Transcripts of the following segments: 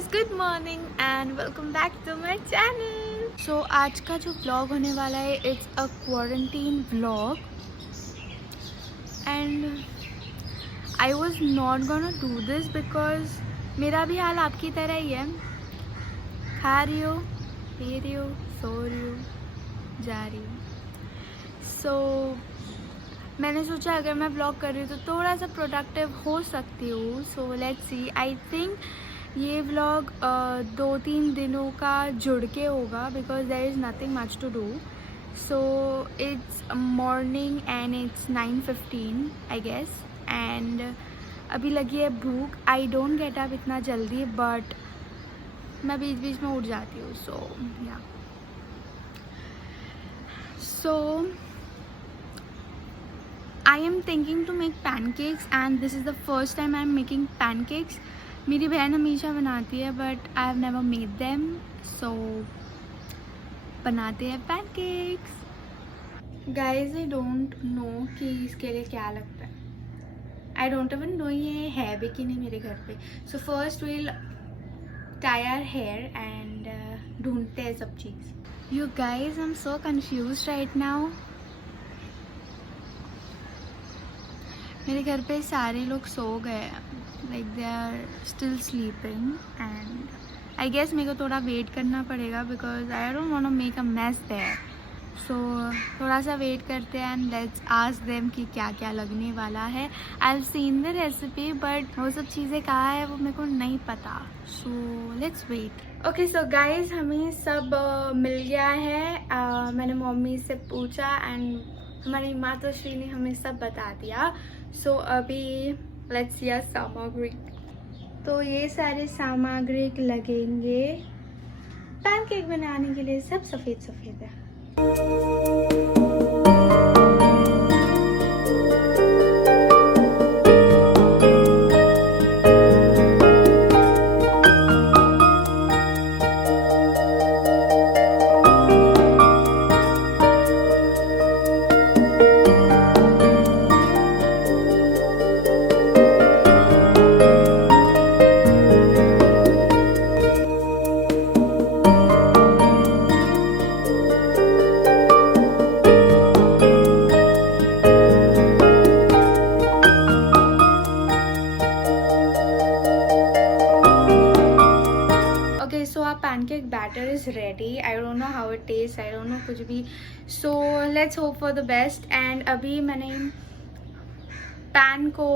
guys, good morning and welcome back to my channel. So आज का जो vlog होने वाला है it's a quarantine vlog and I was not gonna do this because मेरा भी हाल आपकी तरह ही है, खा रही हो, पी रही हो, सो रही हो, जा रही हो. So मैंने सोचा अगर मैं vlog कर रही हूँ तो थोड़ा सा प्रोडक्टिव हो सकती हूँ. So let's see. I think ये व्लॉग 2-3 दिनों का जुड़ के होगा because there is nothing much to do. So it's morning and it's 9:15 I guess and अभी लगी है भूख. आई डोंट गेट अप इतना जल्दी बट मैं बीच बीच में उठ जाती हूँ. So I am thinking to make pancakes and this is the first time I am making pancakes. मेरी बहन हमेशा बनाती है but I have never made them. So बनाते हैं pancakes. Guys I don't know कि इसके लिए क्या लगता है. आई डोंट इवन नो ये है भी कि नहीं मेरे घर पे. So first will tie our hair and ढूंढते हैं सब चीज़. You guys I am so confused right now. मेरे घर पे सारे लोग सो गए हैं. Like they are still sleeping and I guess मेरे को थोड़ा वेट करना पड़ेगा because I don't want to make a mess there. So थोड़ा सा वेट करते हैं and let's ask them कि क्या क्या लगने वाला है. I've seen the recipe but वो सब चीज़ें कहाँ है वो मेरे को नहीं पता. So let's wait. Okay so guys हमें सब मिल गया है. मैंने मम्मी से पूछा and हमारी मातोश्री ने हमें सब बता दिया. So अभी लेट्स सी सामग्री. तो ये सारे सामग्री लगेंगे पैनकेक बनाने के लिए. सब सफ़ेद सफ़ेद है. Pancake batter is ready. I don't know how it tastes. I don't know कुछ भी. So let's hope for the best. And अभी मैंने पैन को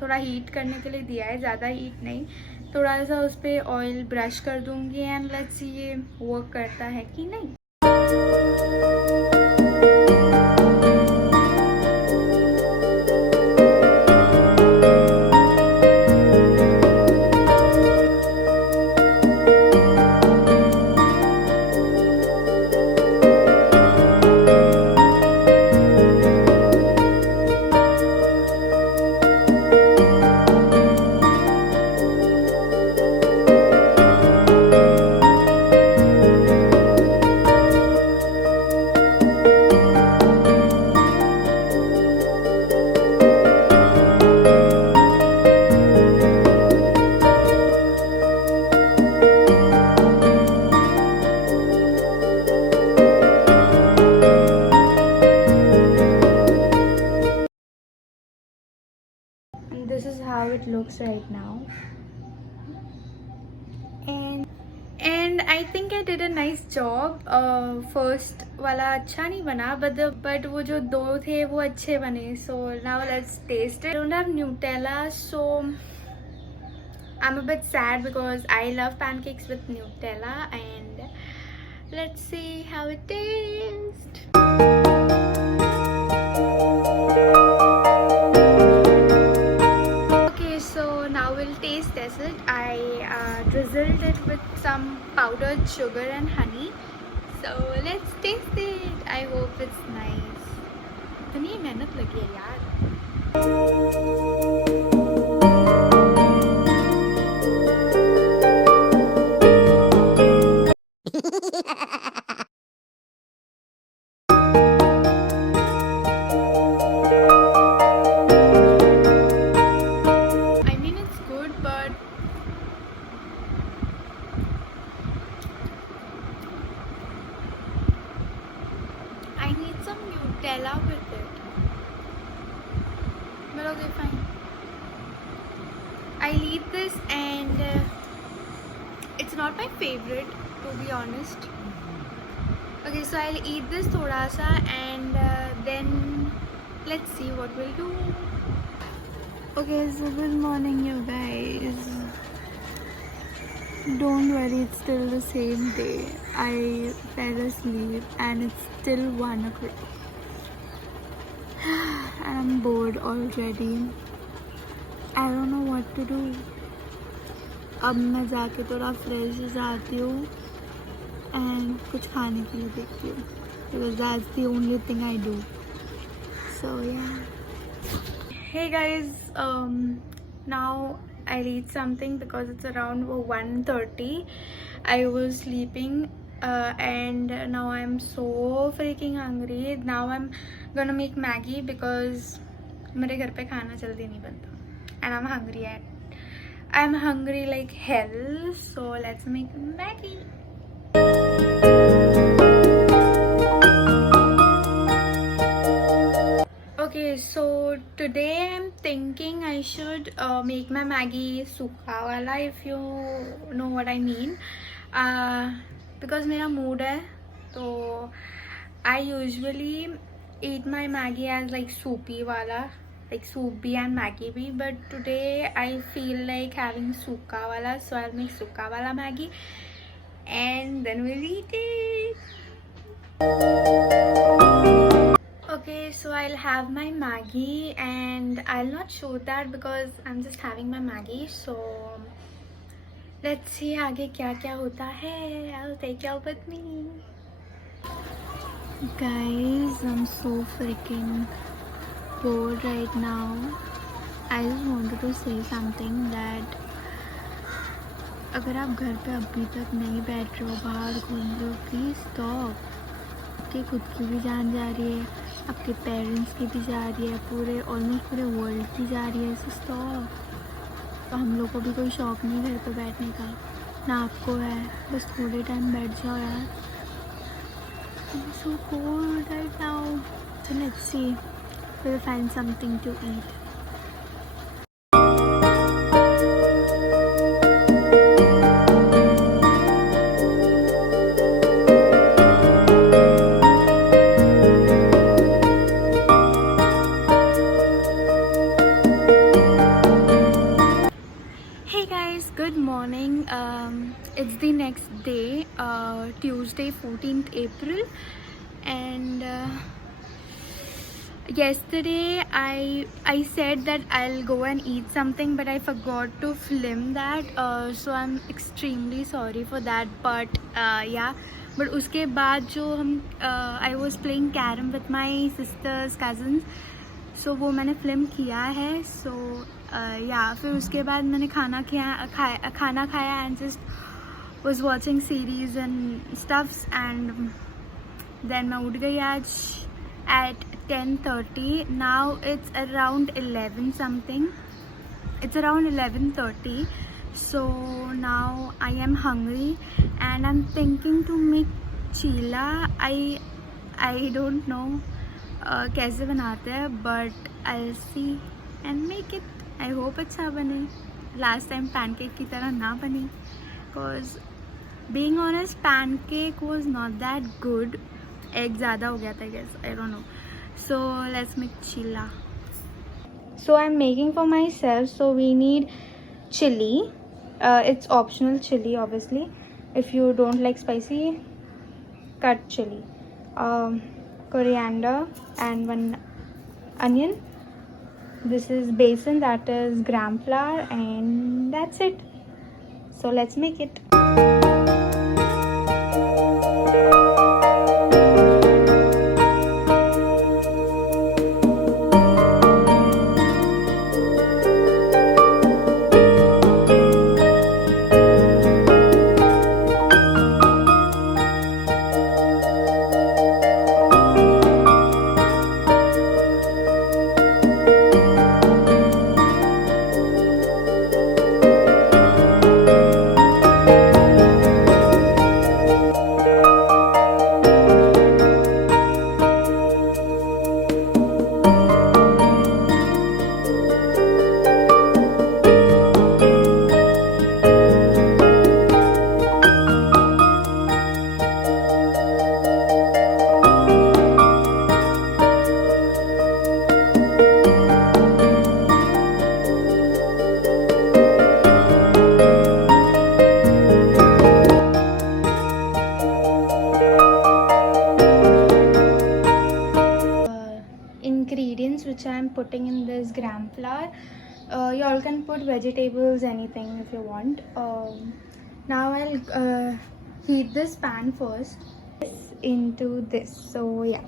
थोड़ा हीट करने के लिए दिया है. ज़्यादा हीट नहीं, थोड़ा सा उस पर ऑयल ब्रश कर दूँगी एंड लेट्स सी ये वर्क करता है कि नहीं. This is how it looks right now and I think I did a nice job. First वाला अच्छा नहीं बना but वो जो दो थे वो अच्छे बने. So now let's taste it. I don't have Nutella so I'm a bit sad because I love pancakes with Nutella and let's see how it tastes. Taste test it. I drizzled it with some powdered sugar and honey. So let's taste it. I hope it's nice. इतनी मेहनत लगी है यार. fell out with it. But okay, fine. I'll eat this, and it's not my favorite, to be honest. Okay, so I'll eat this thoda sa, and then let's see what we'll do. Okay, so good morning, you guys. Don't worry, it's still the same day. I fell asleep and it's still 1 o'clock. And I'm bored already. I don't know what to do. अब मैं जाके थोड़ा fresh हो जाती हूँ and कुछ खाने के लिए देखती हूँ, because that's the only thing I do. So yeah. Hey guys, now I'll eat something because it's around 1:30. I was sleeping and now I'm so freaking hungry. Now I'm gonna make Maggie because मेरे घर पे खाना जल्दी नहीं बनता, and I'm hungry like hell. So let's make Maggie. Okay, so today I'm thinking I should make my Maggie सूखा वाला, if you know what I mean. Because मेरा mood है, तो I usually eat my Maggie as like soupy wala, like soup bhi and Maggie bhi. But today I feel like having सूखा wala, so I'll make सूखा wala Maggie, and then we'll eat it. Okay, so I'll have my Maggie, and I'll not show that because I'm just having my Maggie. So let's see आगे क्या क्या होता है. I'll take you with me. Guys, I'm so freaking bored right now. I just wanted to say something that अगर आप घर पे अभी तक नहीं बैठ रहे हो, बाहर घूम रहे हो, प्लीज़ स्टॉप. आपके खुद की भी जान जा रही है, आपके पेरेंट्स की भी जा रही है, पूरे ऑलमोस्ट पूरे वर्ल्ड की जा रही है. So stop. तो हम लोग को भी कोई शौक नहीं घर पे बैठने का, ना आपको है. बस थोड़े टाइम बैठ जाओ यार. I'm so cold right now. So let's see. We'll find something to eat. Hey guys, good morning. It's the next day, Tuesday 14th April, and yesterday I said that I'll go and eat something, but I forgot to film that, so I'm extremely sorry for that. But yeah, but उसके बाद जो हम I was playing carom with my sisters, cousins, so वो मैंने film किया है. So yeah, फिर उसके बाद मैंने खाना खाया and just was watching series and stuffs, and then मैं उठ गई आज at 10:30. Now it's around 11 something. It's around 11:30. So now I am hungry and I'm thinking to make chilla. I don't know कैसे बनाते हैं, but I'll see and make it. I hope अच्छा बने. Last time pancake की तरह ना बने, because being honest, pancake was not that good. Egg ज़्यादा हो गया था, I guess. I don't know. So let's make chilla. So I'm making for myself. So we need chili. It's optional chili, obviously. If you don't like spicy, cut chili. Coriander and 1 onion. This is besan, that is gram flour, and that's it. So let's make it. gram flour. You all can put vegetables, anything if you want. Now I'll heat this pan first into this. So yeah.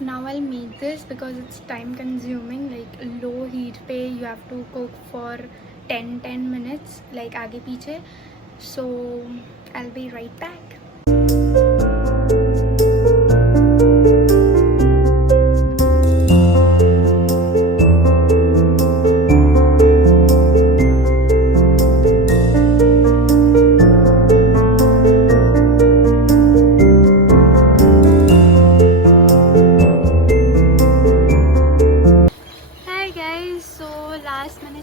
Now I'll make this because it's time consuming. Like low heat pe you have to cook for 10 minutes, like आगे पीछे. So I'll be right back.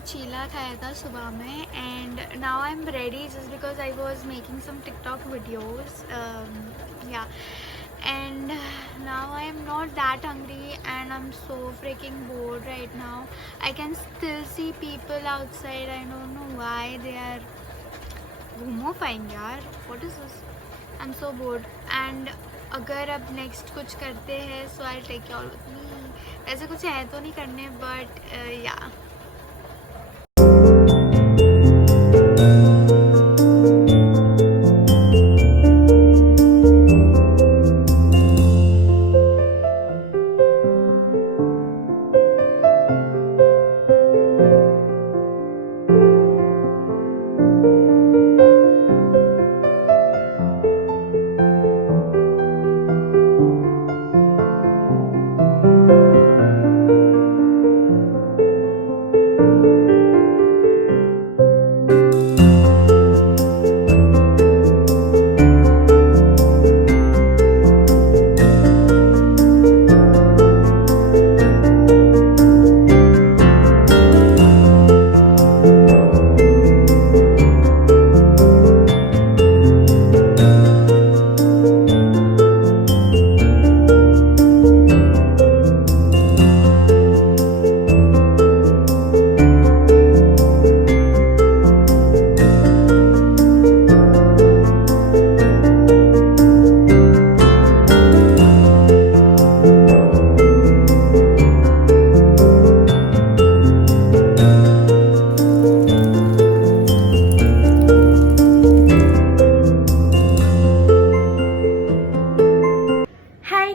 चीला खाया था सुबह में and now I'm ready just because I was making some TikTok videos. Yeah, and now I'm not that hungry and I'm so freaking bored right now. I can still see people outside. I don't know why they are घूमोफाइन यार. What is this? I'm so bored. And अगर अब next कुछ करते हैं so I'll take you all with me. ऐसे कुछ है तो नहीं करने but yeah.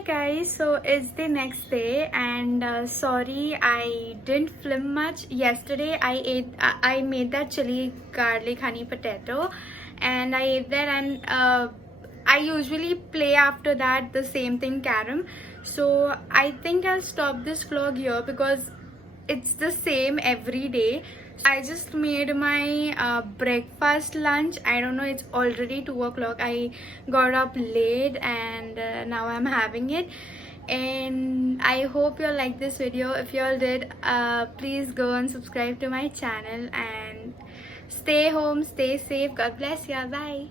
guys, so it's the next day and sorry I didn't film much. Yesterday I made that chili garlic honey potato and I ate that, and I usually play after that the same thing carom. So I think I'll stop this vlog here because it's the same every day. I just made my breakfast lunch. I don't know, it's already 2 o'clock. I got up late and now I'm having it. And I hope you all like this video. If you all did, please go and subscribe to my channel and stay home, stay safe. God bless you. Bye.